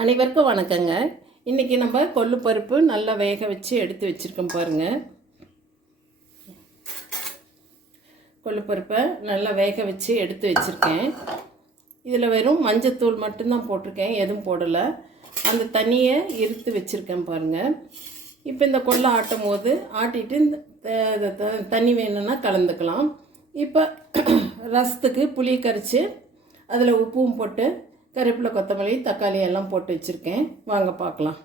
அனைவருக்கும் வணக்கங்க. இன்றைக்கி நம்ம கொள்ளு பருப்பு நல்லா வேக வச்சு எடுத்து வச்சுருக்கோம் பாருங்கள் கொள்ளு பருப்பை நல்லா வேக வச்சு எடுத்து வச்சுருக்கேன். இதில் வெறும் மஞ்சத்தூள் மட்டும்தான் போட்டிருக்கேன் எதுவும் போடலை. அந்த தண்ணியை இருத்து வச்சுருக்கேன் பாருங்கள் இப்போ இந்த கொள்ளை ஆட்டும் போது ஆட்டிட்டு இந்த த- தண்ணி வேணும்னா கலந்துக்கலாம். இப்போ ரசத்துக்கு புளி கரைச்சி அதில் உப்பும் போட்டு கருவேப்பிலை கொத்தமல்லி தக்காளி எல்லாம் போட்டு வச்சுருக்கேன். வாங்க பார்க்கலாம்.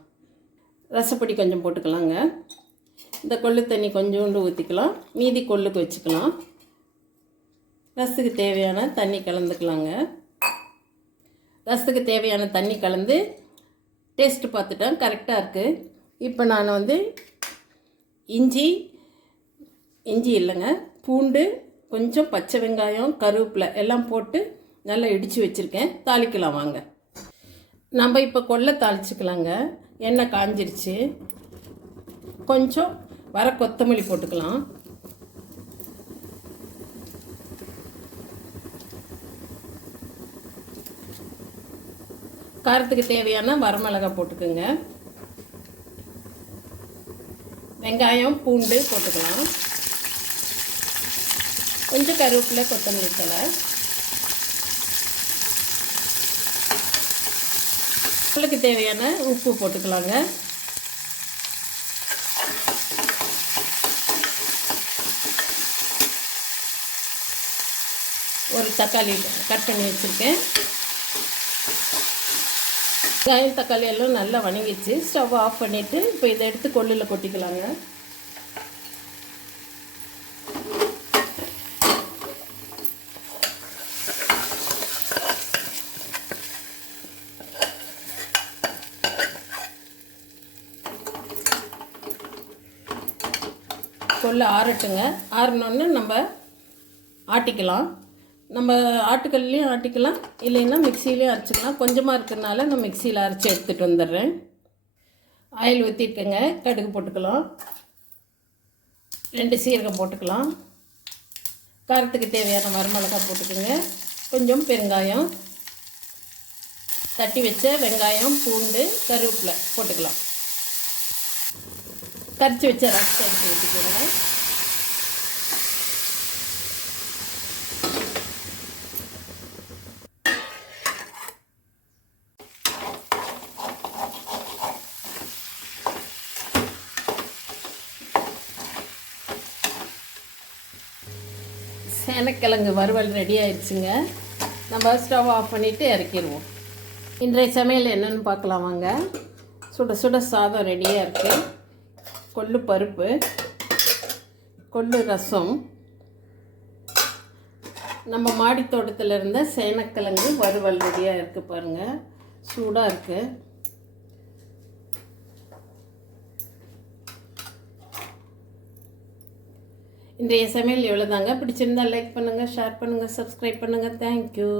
ரசப்பொடி கொஞ்சம் போட்டுக்கலாங்க. இந்த கொள்ளு தண்ணி கொஞ்சோண்டு ஊற்றிக்கலாம் மீதி கொள்ளுக்கு வச்சுக்கலாம். ரசத்துக்கு தேவையான தண்ணி கலந்துக்கலாங்க. ரசத்துக்கு தேவையான தண்ணி கலந்து டேஸ்ட்டு பார்த்துட்டேன் கரெக்டாக இருக்குது இப்போ நான் வந்து இஞ்சி இஞ்சி இல்லைங்க பூண்டு கொஞ்சம் பச்சை வெங்காயம் கருவேப்பிலை எல்லாம் போட்டு நல்லா இடித்து வச்சுருக்கேன். தாளிக்கலாம் வாங்க. நம்ம இப்போ கொல்லை தாளிச்சுக்கலாங்க. எண்ணெய் காஞ்சிருச்சு. கொஞ்சம் வர கொத்தமல்லி போட்டுக்கலாம். காரத்துக்கு தேவையான வரமிளகாய் போட்டுக்கோங்க. வெங்காயம் பூண்டு போட்டுக்கலாம். கொஞ்சம் கருவேப்பிலை கொத்தமல்லி தலை உங்களுக்கு தேவையான உப்பு போட்டுக்கலாங்க. ஒரு தக்காளி கட் பண்ணி வச்சுருக்கேன். வெங்காயம் தக்காளி எல்லாம் நல்லா வணங்கிச்சு ஸ்டவ் ஆஃப் பண்ணிவிட்டு இப்போ இதை எடுத்து கொள்ளில் கொட்டிக்கலாங்க. கொள்ளை ஆறட்டுங்க. ஆறினோடனே நம்ம ஆட்டிக்கலாம். நம்ம ஆட்டுக்கல்லையும் ஆட்டிக்கலாம். இல்லைன்னா மிக்சிலையும் அரைச்சிக்கலாம். கொஞ்சமாக இருக்கிறனால நான் மிக்சியில் அரைச்சி எடுத்துகிட்டு வந்துடுறேன். ஆயில் ஊற்றிருக்கேங்க கடுகு போட்டுக்கலாம். ரெண்டு சீரகம் போட்டுக்கலாம். காரத்துக்கு தேவையான வரமிளகாய் போட்டுக்கோங்க. கொஞ்சம் பெருங்காயம். தட்டி வச்ச வெங்காயம் பூண்டு கருவேப்பிலை போட்டுக்கலாம். கரைச்சி வச்ச ரசத்தை எடுத்து ஊற்றிக்கிறேன் சேனக்கிழங்கு வறுவல் ரெடி ஆயிடுச்சுங்க. நம்ம ஸ்டவ் ஆஃப் பண்ணிவிட்டு இறக்கிடுவோம். இன்றைய சமையல் என்னென்னு பார்க்கலாம் வாங்க. சுட சுட சாதம் ரெடியாக இருக்குது கொள்ளு பருப்பு கொள்ளு ரசம் நம்ம மாடி தோட்டத்தில் இருந்த சேனக்கிழங்கு வறுவல் ரெடியாக இருக்குது பாருங்கள் சூடாக இருக்குது இன்றைய சமையல் இவ்வளோதாங்க பிடிச்சிருந்தா லைக் பண்ணுங்கள் ஷேர் பண்ணுங்கள் சப்ஸ்கிரைப் பண்ணுங்கள் தேங்க்யூ